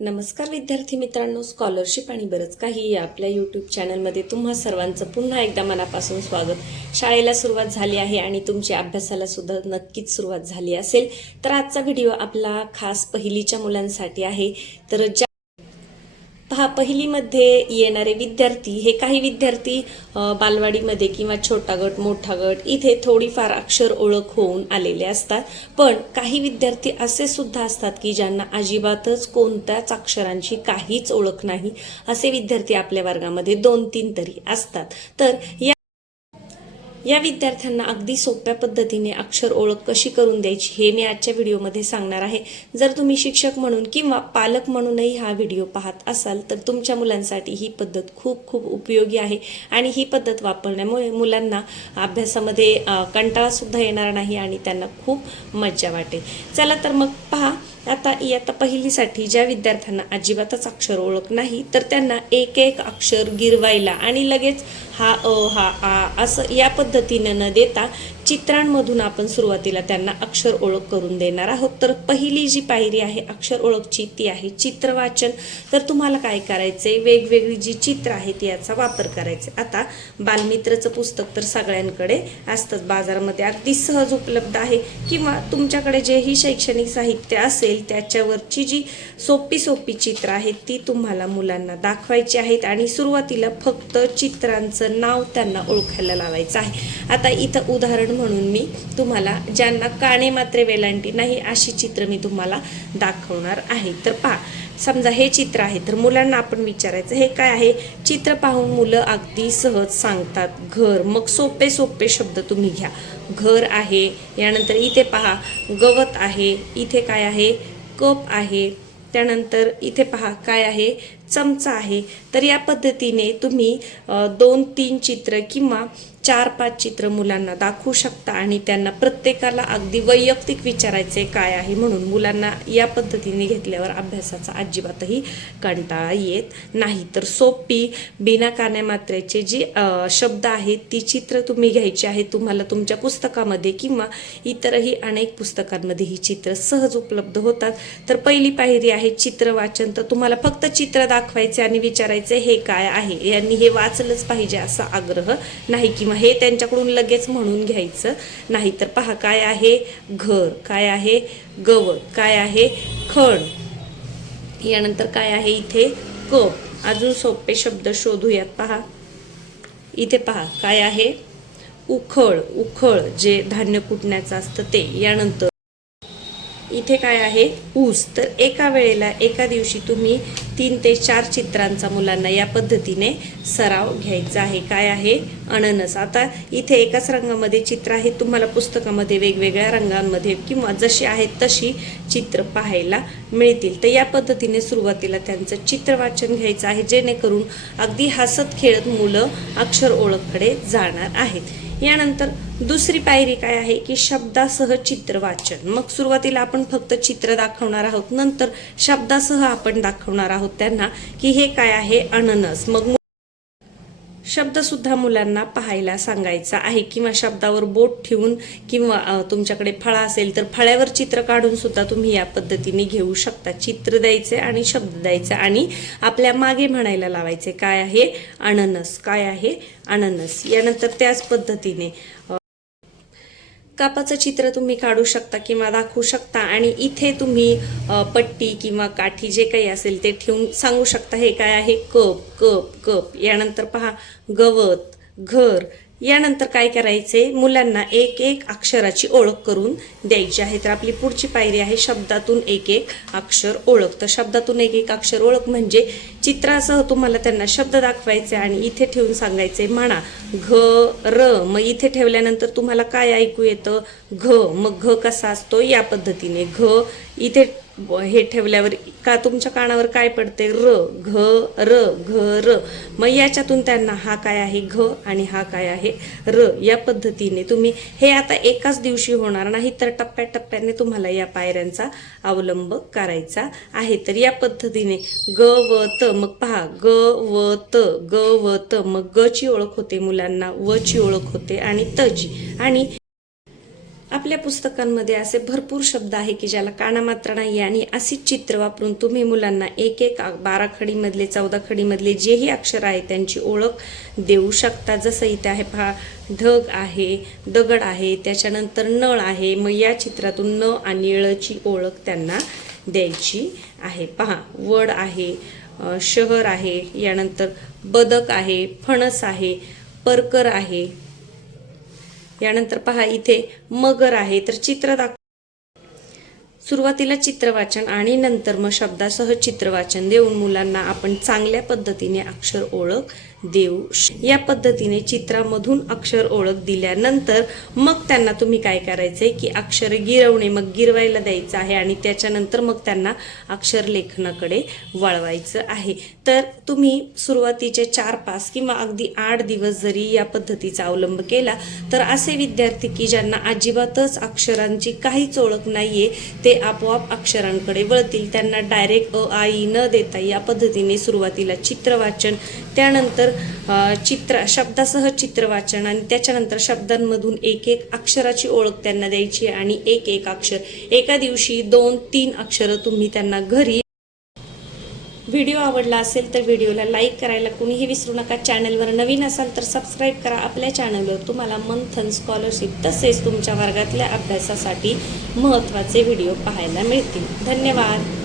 नमस्कार विद्यार्थी मित्रांनो, स्कॉलरशिप आणि बरंच काही या आपल्या यूट्यूब चॅनलमध्ये तुम्हा सर्वांचं पुन्हा एकदा मनापासून स्वागत. शाळेला सुरुवात झाली आहे आणि तुमच्या अभ्यासाला सुद्धा नक्कीच सुरुवात झाली असेल. तर आजचा व्हिडिओ आपला खास पहिलीच्या मुलांसाठी आहे. तर पहा, पहिलीमध्ये येणारे विद्यार्थी हे काही विद्यार्थी बालवाडीमध्ये किंवा छोटा गट मोठा गट इथे थोडीफार अक्षर ओळख होऊन आलेले असतात. पण काही विद्यार्थी असे सुद्धा असतात की ज्यांना अजिबातच कोणत्याच अक्षरांची काहीच ओळख नाही. असे विद्यार्थी आपल्या वर्गामध्ये 2-3 तरी असतात. तर या विद्यार्थ्यांना अगदी सोप्या पद्धतीने अक्षर ओळख कशी करून द्यायची हे मी आजच्या व्हिडिओमध्ये सांगणार आहे. जर तुम्ही शिक्षक म्हणून किंवा पालक म्हणूनही हा व्हिडिओ पाहत असाल तर तुमच्या मुलांसाठी ही पद्धत खूप खूप उपयोगी आहे आणि ही पद्धत वापरण्यामुळे मुलांना अभ्यासामध्ये कंटाळा सुद्धा येणार नाही आणि त्यांना खूप मज्जा वाटेल. चला तर मग पहा, आता इयत्ता पहिलीसाठी ज्या विद्यार्थ्यांना अजिबातच अक्षर ओळख नाही तर त्यांना एक एक अक्षर गिरवायला आणि लगेच हा हा आ असं या पद्धतीने न देता चित्रांमधून आपण सुरुवातीला त्यांना अक्षर ओळख करून देणार आहोत. तर पहिली जी पायरी आहे अक्षर ओळखची ती आहे चित्र वाचन. तर तुम्हाला काय करायचे, वेगवेगळी जी चित्र आहेत याचा वापर करायचे. आता बालमित्रचं पुस्तक तर सगळ्यांकडे असतंच, बाजारामध्ये अगदी सहज उपलब्ध आहे किंवा तुमच्याकडे जेही शैक्षणिक साहित्य असेल त्याच्यावरची जी सोपी सोपी चित्र आहेत ती तुम्हाला मुलांना दाखवायची आहेत आणि सुरुवातीला फक्त चित्रांचं नाव त्यांना ओळखायला लावायचं आहे. आता इथं उदाहरण म्हणून मी तुम्हाला ज्यांना काणे मात्रे वेलांटी नाही अशी चित्र मी तुम्हाला दाखवणार आहे. तर पहा, समजा हे चित्र आहे तर मुलांना आपण विचारायचं हे काय आहे. चित्र पाहून मुलं अगदी सहज सांगतात घर. मग सोपे सोपे शब्द तुम्ही घ्या. घर आहे, यानंतर इथे पहा गवत आहे, इथे काय आहे कप आहे, त्यानंतर इथे पहा काय आहे चमचा आहे. तर या पद्धतीने तुम्ही 2-3 चित्र किंवा 4-5 चित्र मुलांना दाखवू शकता आणि त्यांना प्रत्येकाला अगदी वैयक्तिक विचारायचे काय आहे. म्हणून मुलांना या पद्धतीने घेतल्यावर अभ्यासाचा अजिबातही कंटाळा येत नाही. तर सोपी बिना कान्या मात्रेचे जी शब्द आहेत ती चित्र तुम्ही घ्यायची आहेत. तुम्हाला तुमच्या पुस्तकामध्ये किंवा इतरही अनेक पुस्तकांमध्ये ही चित्र सहज उपलब्ध होतात. तर पहिली पायरी आहे चित्र वाचन. तर तुम्हाला फक्त चित्र दाखवायचे आणि विचारायचे हे काय आहे, यांनी हे वाचलंच पाहिजे असा आग्रह नाही किंवा हे त्यांच्याकडून लगेच म्हणून घ्यायचं नाही. तर पहा काय आहे घर, काय आहे गवत, काय आहे खण, यानंतर काय आहे इथे कप. अजून सोपे शब्द शोधूयात. पहा इथे पहा काय आहे उखळ, उखळ जे धान्य कुटण्याचं असतं ते. यानंतर इथे काय आहे ऊस. तर एका वेळेला एका दिवशी तुम्ही 3 ते 4 चित्रांचा मुलांना या पद्धतीने सराव घ्यायचा आहे. काय आहे अननस. आता इथे एकाच रंगामध्ये चित्र आहे, तुम्हाला पुस्तकामध्ये वेगवेगळ्या रंगांमध्ये किंवा जशी आहेत तशी चित्र पाहायला मिळतील. तर या पद्धतीने सुरुवातीला त्यांचं चित्र वाचन घ्यायचं आहे जेणेकरून अगदी हसत खेळत मुलं अक्षर ओळखकडे जाणार आहेत. यानंतर दुसरी पायरी काय आहे की शब्दासह चित्र वाचन. मग सुरुवातीला आपण फक्त चित्र दाखवणार आहोत, नंतर शब्दासह आपण दाखवणार आहोत त्यांना की हे काय आहे अननस. मग शब्द सुद्धा मुलांना पाहायला सांगायचा आहे किंवा शब्दावर बोट ठेवून किंवा तुमच्याकडे फळा असेल तर फळ्यावर चित्र काढून सुद्धा तुम्ही या पद्धतीने घेऊ शकता. चित्र द्यायचे आणि शब्द द्यायचे आणि आपल्या मागे म्हणायला लावायचे काय आहे अननस, काय आहे अननस. यानंतर त्याच पद्धतीने कापाचं चित्र तुम्ही काढू शकता किंवा दाखवू शकता आणि इथे तुम्ही पट्टी किंवा काठी जे काही असेल ते ठेवून सांगू शकता हे काय आहे कप, कप, कप. यानंतर पहा गवत, घर. यानंतर काय करायचे मुलांना एक एक अक्षराची ओळख करून द्यायची आहे. तर आपली पुढची पायरी आहे शब्दातून एक एक अक्षर ओळख. तर शब्दातून एक एक अक्षर ओळख म्हणजे चित्रासह तुम्हाला त्यांना शब्द दाखवायचे आणि इथे ठेवून सांगायचे म्हणा घ र. मग इथे ठेवल्यानंतर तुम्हाला काय ऐकू येतं घ. मग घ कसा असतो या पद्धतीने घ. इथे हे ठेवल्यावर का तुमच्या कानावर काय पडते र, घ र, घ र. मग याच्यातून त्यांना हा काय आहे घ आणि हा काय आहे र. या पद्धतीने तुम्ही हे आता एकाच दिवशी होणार नाही तर टप्प्याटप्प्याने तुम्हाला या पायऱ्यांचा अवलंब करायचा आहे. तर या पद्धतीने ग व त. मग पहा ग व त, ग व त. मग ग ची ओळख होते मुलांना, व ची ओळख होते आणि त ची. आणि आपल्या पुस्तकांमध्ये असे भरपूर शब्द आहे की ज्याला कानामात्रा नाही आणि अशीच चित्र वापरून तुम्ही मुलांना एक 12 खडीमधले 14 खडीमधले जेही अक्षर आहे त्यांची ओळख देऊ शकता. जसं इथे आहे पहा, ढग आहे, दगड आहे, त्याच्यानंतर नळ आहे. मग या चित्रातून न आणि ळची ओळख त्यांना द्यायची आहे. पहा, वड आहे, शहर आहे, यानंतर बदक आहे, फणस आहे, परकर आहे, यानंतर पहा इथे मगर आहे. तर चित्र सुरुवातीला चित्रवाचन आणि नंतर मग शब्दासह चित्रवाचन देऊन मुलांना आपण चांगल्या पद्धतीने अक्षर ओळख देऊ. या पद्धतीने चित्रामधून अक्षर ओळख दिल्यानंतर मग त्यांना तुम्ही काय करायचंय की अक्षर गिरवणे, मग गिरवायला द्यायचं आहे आणि त्याच्यानंतर मग त्यांना अक्षर लेखनाकडे वळवायचं आहे. तर तुम्ही सुरुवातीचे 4-5 किंवा अगदी 8 दिवस जरी या पद्धतीचा अवलंब केला तर असे विद्यार्थी की ज्यांना अजिबातच अक्षरांची काहीच ओळख नाहीये ते आपोआप अक्षरांकडे वळतील. त्यांना डायरेक्ट अ आ इ न देता या पद्धतीने सुरुवातीला चित्रवाचन, त्यानंतर शब्दासह चित्रवाचन आणि त्याच्यानंतर शब्दांमधून एक अक्षराची ओळख त्यांना द्यायची आणि एक अक्षर एका दिवशी 2-3 अक्षरं तुम्ही त्यांना घरी. व्हिडिओ आवडला असेल तर व्हिडिओला लाईक करायला कुणीही विसरू नका. चॅनलवर नवीन असाल तर सबस्क्राईब करा. आपल्या चॅनलवर तुम्हाला मंथन, स्कॉलरशिप तसेच तुमच्या वर्गातल्या अभ्यासासाठी महत्त्वाचे व्हिडिओ पाहायला मिळतील. धन्यवाद.